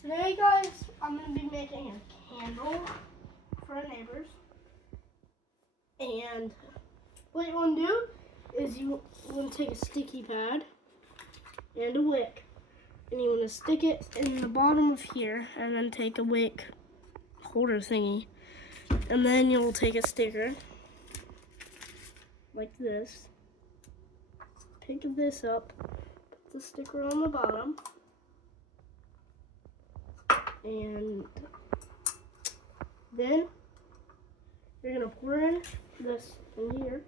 Today, guys, I'm going to be making a candle for our neighbors. And what you want to do is you want to take a sticky pad and a wick. And you want to stick it in the bottom of here and then take a wick holder thingy. And then you'll take a sticker like this. Pick this up, put the sticker on the bottom. And then you're going to pour in this in here.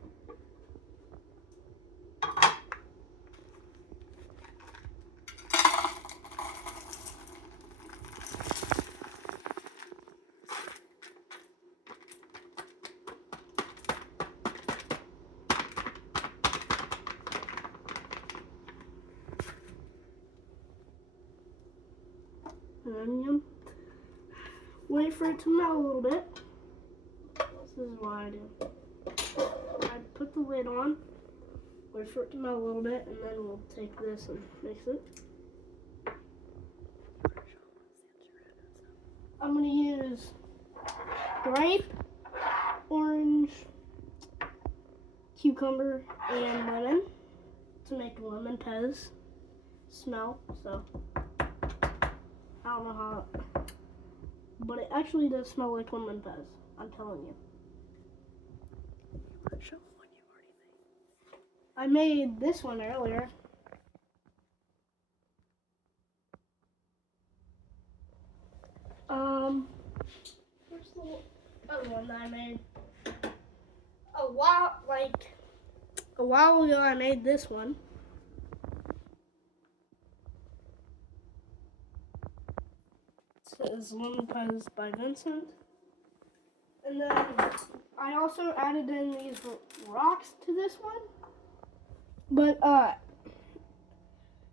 And then you wait for it to melt a little bit. This is what I do. I put the lid on, wait for it to melt a little bit, and then we'll take this and mix it. I'm going to use grape, orange, cucumber, and lemon to make a lemon pez smell. So I don't know how, but it actually does smell like lemon pez. I'm telling you. Show one you already made. I made this one earlier. Where's the other one that I made? A while ago I made this one. It says Lemon Pez by Vincent. And then I also added in these rocks to this one. But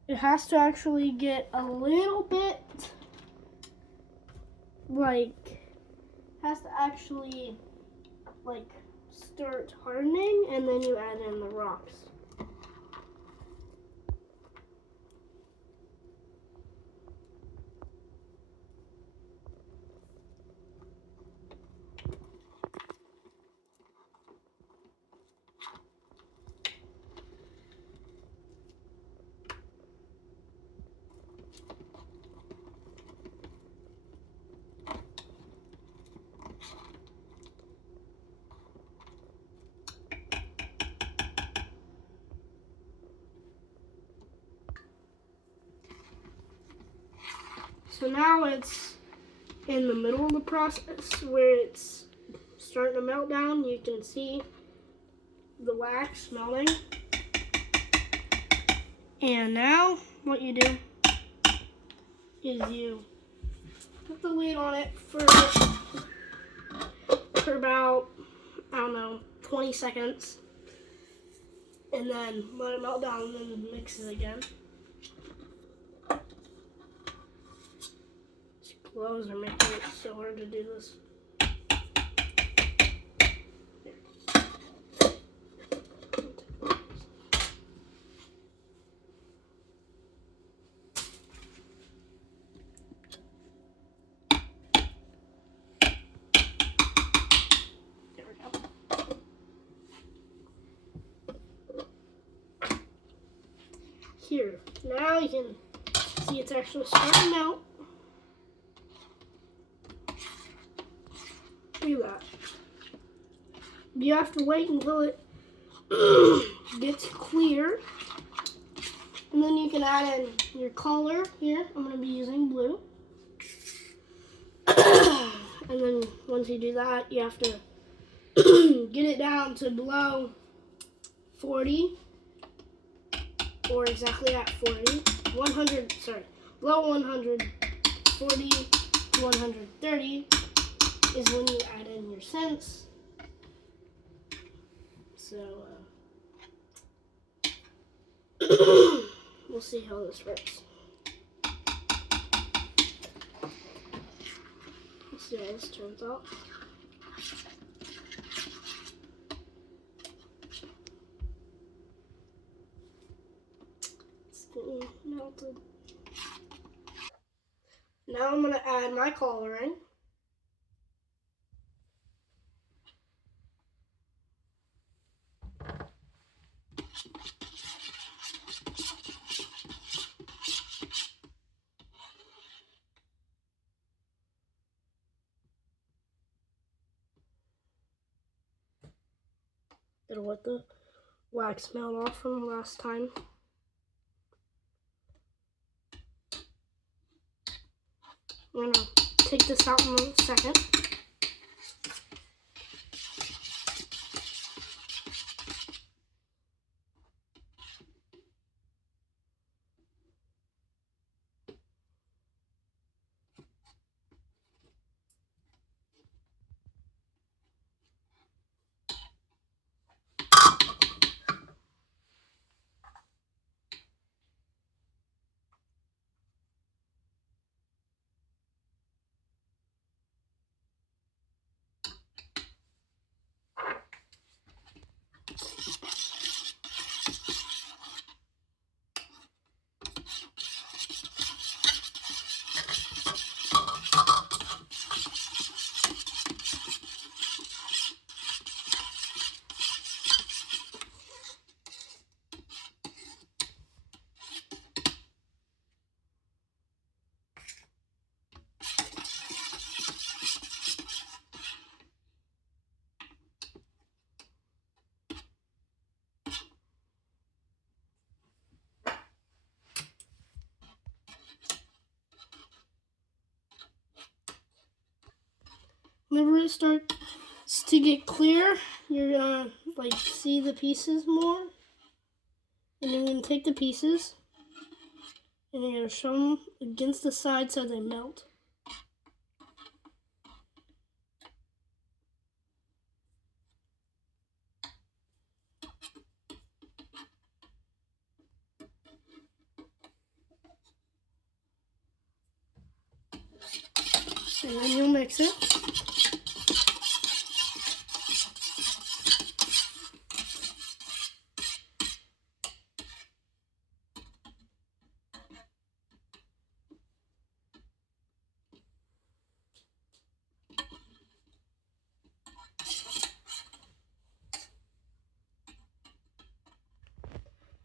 it has to actually get a little bit start hardening, and then you add in the rocks. So now it's in the middle of the process where it's starting to melt down. You can see the wax melting. And now what you do is you put the lid on it for about, 20 seconds. And then let it melt down and then mix it again. Gloves are making it so hard to do this. There we go. Here, now you can see it's actually starting to melt. Do that. You have to wait until it gets clear, and then you can add in your color. Here, I'm going to be using blue. And then once you do that, you have to get it down to below 40, or exactly at 40. Below 100, 40 to 130. Is when you add in your scents. So we'll see how this works. Let's see how this turns out. It's getting melted. Now I'm going to add my coloring. That'll let the wax melt off from last time. I'm gonna take this out in a second. Whenever it starts to get clear, you're gonna like see the pieces more, and you're gonna take the pieces and you're gonna show them against the side so they melt. And then you'll mix it.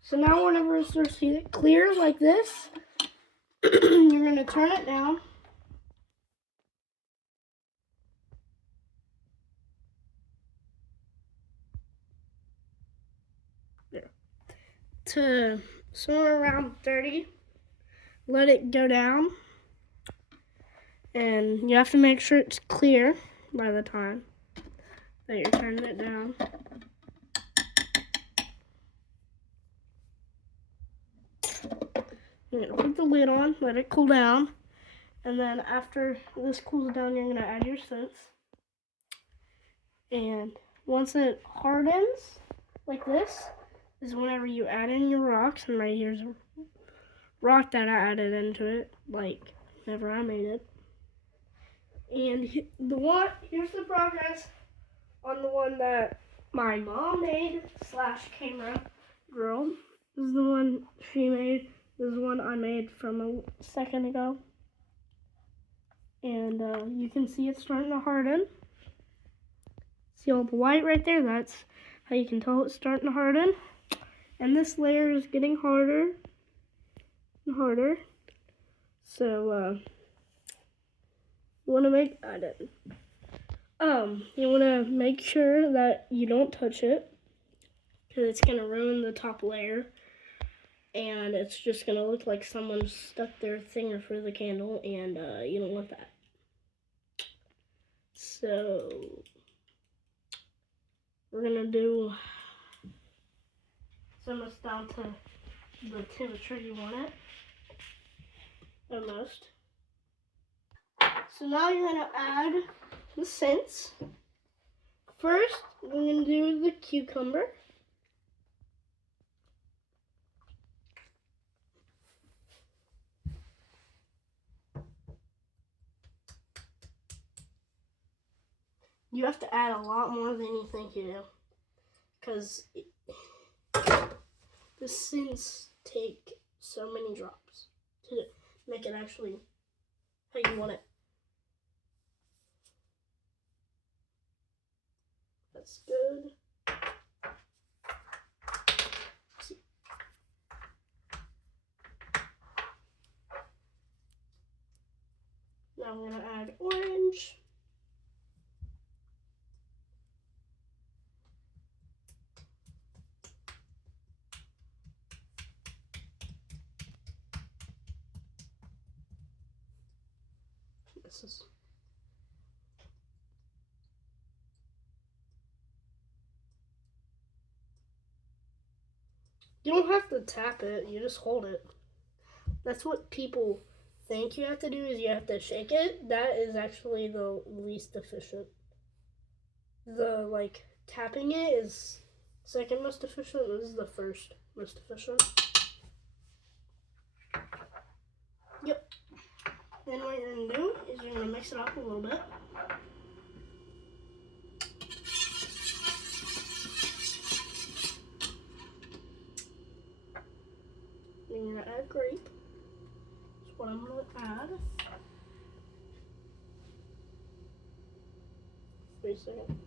So now whenever it starts to get clear like this, you're gonna turn it down. To somewhere around 30, let it go down, and you have to make sure it's clear by the time that you're turning it down. You're gonna put the lid on, let it cool down, and then after this cools down, you're gonna add your scents. And once it hardens like this, is whenever you add in your rocks. And right here's a rock that I added into it, like whenever I made it. And here's the progress on the one that my mom made / camera girl. This is the one she made. This is the one I made from a second ago. And you can see it's starting to harden. See all the white right there? That's how you can tell it's starting to harden. And this layer is getting harder and harder. So you want to make sure that you don't touch it, because it's going to ruin the top layer, and it's just going to look like someone stuck their finger through the candle, and you don't want that. So we're going to do almost down to the temperature you want it, almost. So now you're going to add the scents. First, we're going to do the cucumber. You have to add a lot more than you think you do, because the scents take so many drops to make it actually how you want it. That's good. Now I'm going to add orange. This is You don't have to tap it, you just hold it. That's what people think you have to do, is you have to shake it. That is actually the least efficient. The tapping it is second most efficient. This is the first most efficient. Yep. Then what you're gonna do is you're gonna mix it up a little bit. Then you're gonna add grape. That's what I'm gonna add. Wait a second.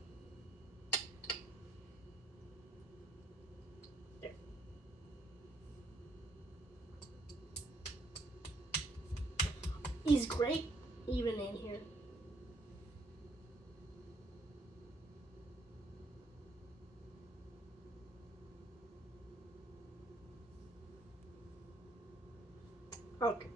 There. Is grape even in here? Okay.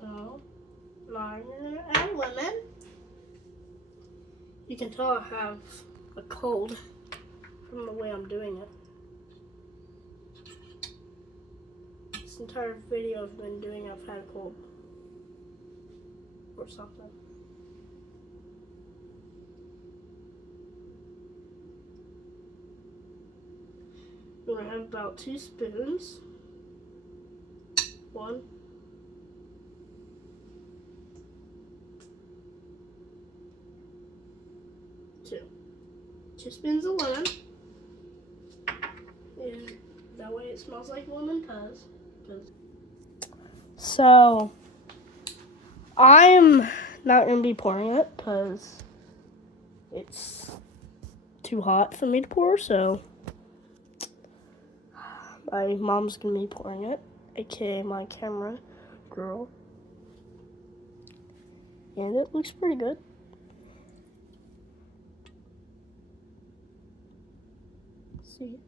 So now you're gonna add lemon. You can tell I have a cold from the way I'm doing it. This entire video I've been doing, I've had a cold or something. We're gonna have about 2 spoons. 1, 2. 2 spoons of lemon. And that way it smells like lemon does. So I'm not gonna be pouring it because it's too hot for me to pour, so my mom's gonna be pouring it, aka my camera girl. And it looks pretty good. Let's see.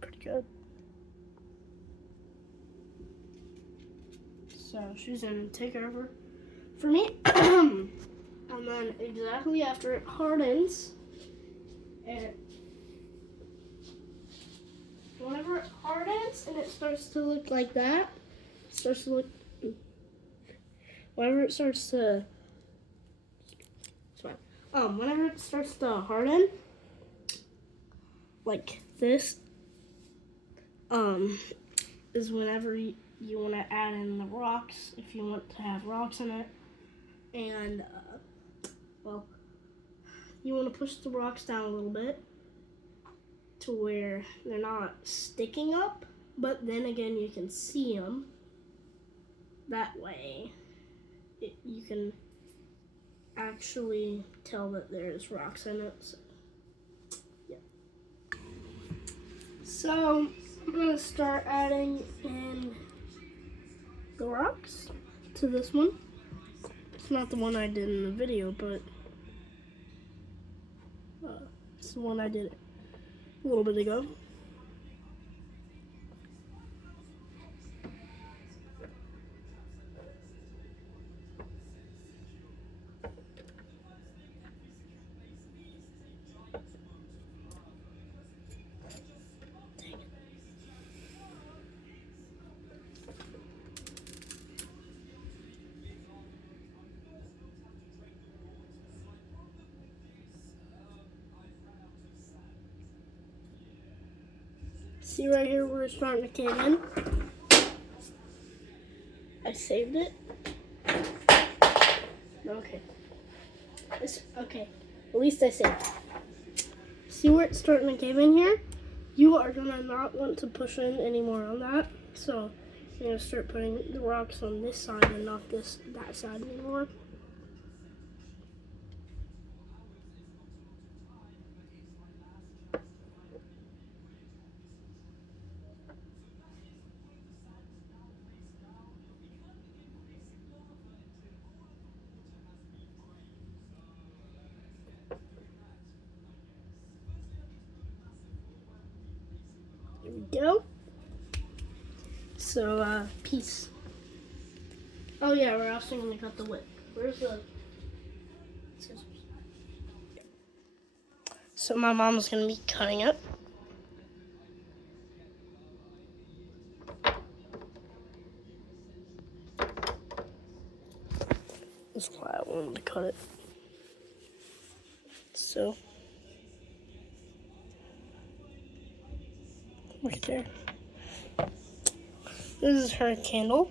Pretty good. So she's gonna take over for me. And then exactly after it hardens, whenever it hardens and it starts to look like that, whenever it starts to, whenever it starts to harden, like this, is whenever you want to add in the rocks, if you want to have rocks in it. And, you want to push the rocks down a little bit to where they're not sticking up, but then again, you can see them. That way, you can actually tell that there's rocks in it. So, yeah. So, I'm going to start adding in the rocks to this one. It's not the one I did in the video, but it's the one I did a little bit ago. See right here where it's starting to cave in? I saved it. Okay. Okay. At least I saved it. See where it's starting to cave in here? You are gonna not want to push in anymore on that. So you're gonna start putting the rocks on this side and not that side anymore. Here we go. So peace. Oh yeah, we're also gonna cut the wood. Where's the scissors? So my mom's gonna be cutting it. That's why I wanted to cut it. So right there. This is her candle.